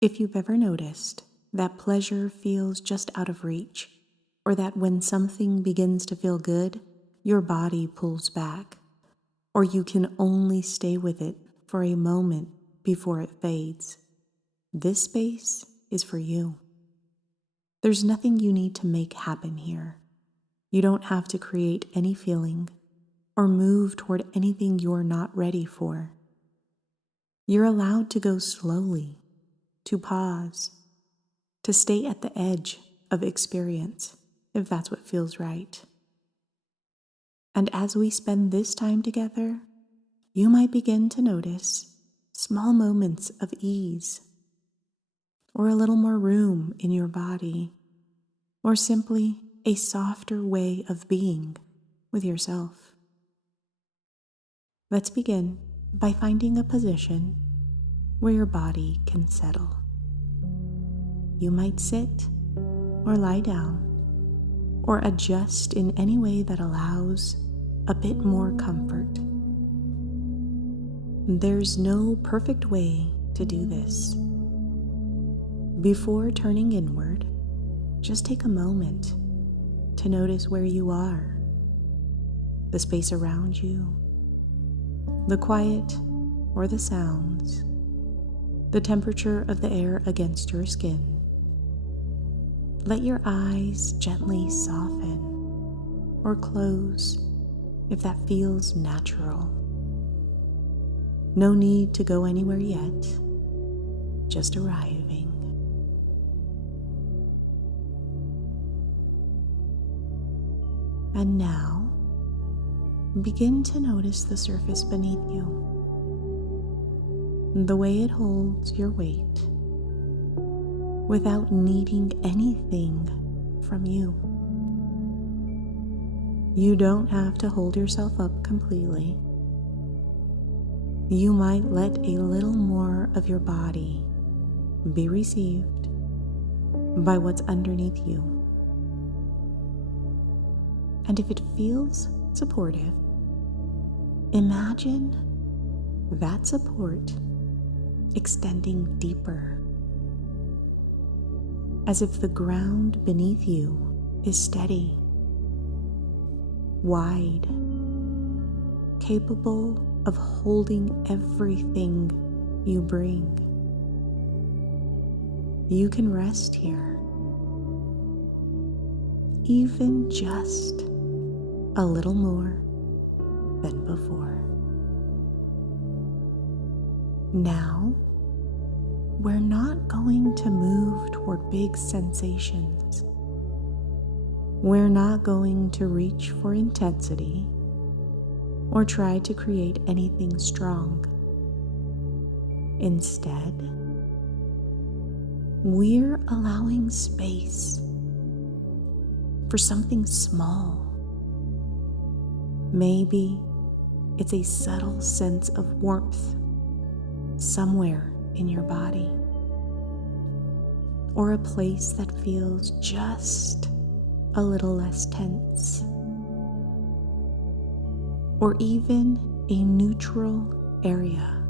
If you've ever noticed that pleasure feels just out of reach, or that when something begins to feel good, your body pulls back, or you can only stay with it for a moment before it fades, this space is for you. There's nothing you need to make happen here. You don't have to create any feeling or move toward anything you're not ready for. You're allowed to go slowly, to pause, to stay at the edge of experience, if that's what feels right. And as we spend this time together, you might begin to notice small moments of ease, or a little more room in your body, or simply a softer way of being with yourself. Let's begin by finding a position where your body can settle. You might sit or lie down, or adjust in any way that allows a bit more comfort. There's no perfect way to do this. Before turning inward, just take a moment to notice where you are, the space around you, the quiet or the sounds, the temperature of the air against your skin. Let your eyes gently soften or close if that feels natural. No need to go anywhere yet, just arriving. And now, begin to notice the surface beneath you, the way it holds your weight, without needing anything from you. You don't have to hold yourself up completely. You might let a little more of your body be received by what's underneath you. And if it feels supportive, imagine that support extending deeper, as if the ground beneath you is steady, wide, capable of holding everything you bring. You can rest here, even just a little more than before. Now, we're not going to move toward big sensations. We're not going to reach for intensity or try to create anything strong. Instead, we're allowing space for something small. Maybe it's a subtle sense of warmth somewhere in your body, or a place that feels just a little less tense, or even a neutral area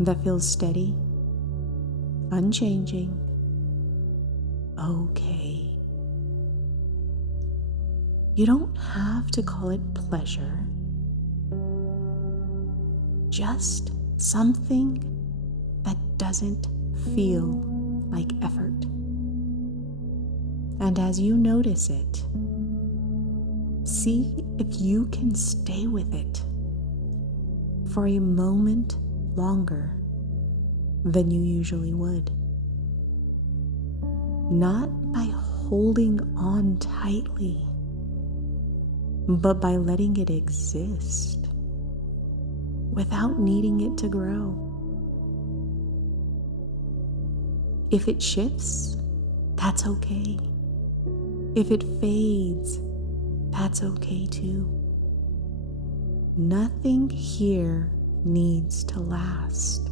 that feels steady, unchanging, okay. You don't have to call it pleasure, just something that doesn't feel like effort. And as you notice it, see if you can stay with it for a moment longer than you usually would. Not by holding on tightly, but by letting it exist without needing it to grow. If it shifts, that's okay. If it fades, that's okay too. Nothing here needs to last.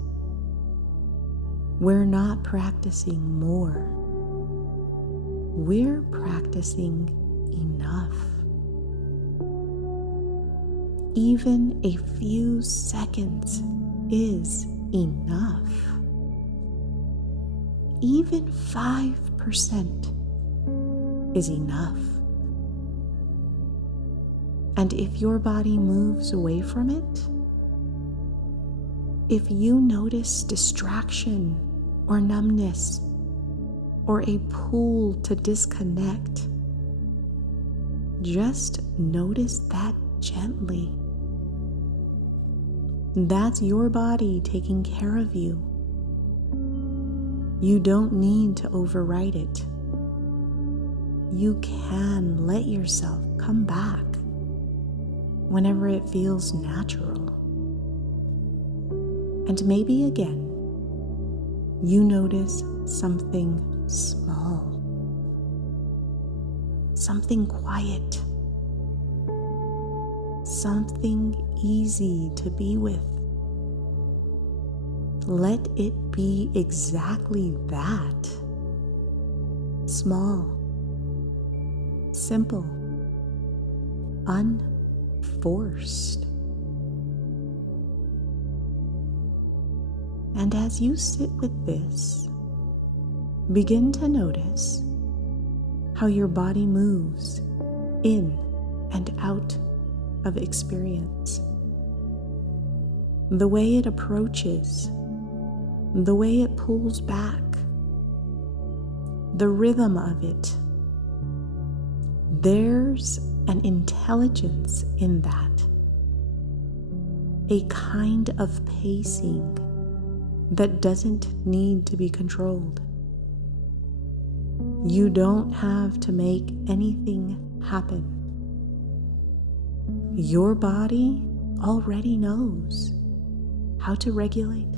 We're not practicing more. We're practicing enough. Even a few seconds is enough. even 5% is enough. And if your body moves away from it, if you notice distraction or numbness or a pull to disconnect, just notice that gently. That's your body taking care of you. You don't need to override it. You can let yourself come back whenever it feels natural. And maybe again, you notice something small, something quiet, something easy to be with. Let it be exactly that. Small, simple, unforced. And as you sit with this, begin to notice how your body moves in and out of experience. The way it approaches, the way it pulls back, the rhythm of it. There's an intelligence in that, a kind of pacing that doesn't need to be controlled. You don't have to make anything happen. Your body already knows how to regulate,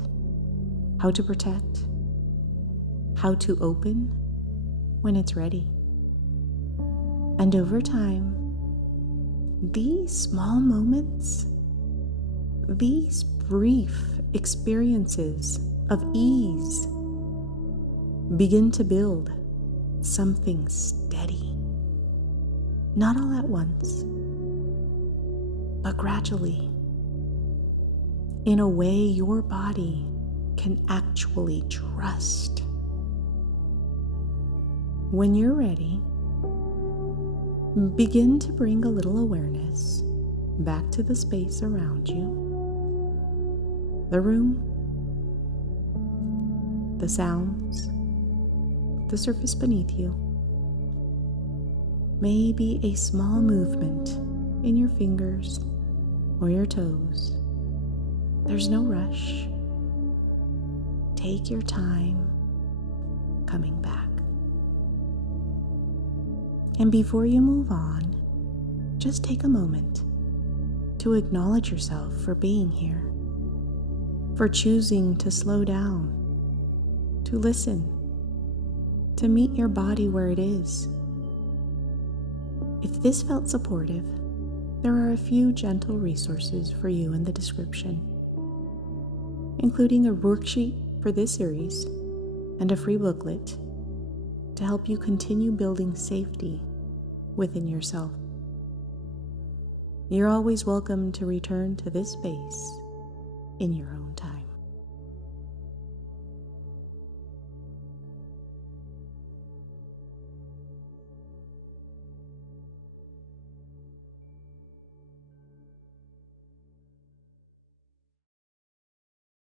how to protect, how to open when it's ready. And over time, these small moments, these brief experiences of ease begin to build something steady. Not all at once, but gradually, in a way your body can actually trust. When you're ready, begin to bring a little awareness back to the space around you, the room, the sounds, the surface beneath you. Maybe a small movement in your fingers or your toes. There's no rush. Take your time coming back. And before you move on, just take a moment to acknowledge yourself for being here, for choosing to slow down, to listen, to meet your body where it is. If this felt supportive, there are a few gentle resources for you in the description, including a worksheet for this series and a free booklet to help you continue building safety within yourself. You're always welcome to return to this space in your own time.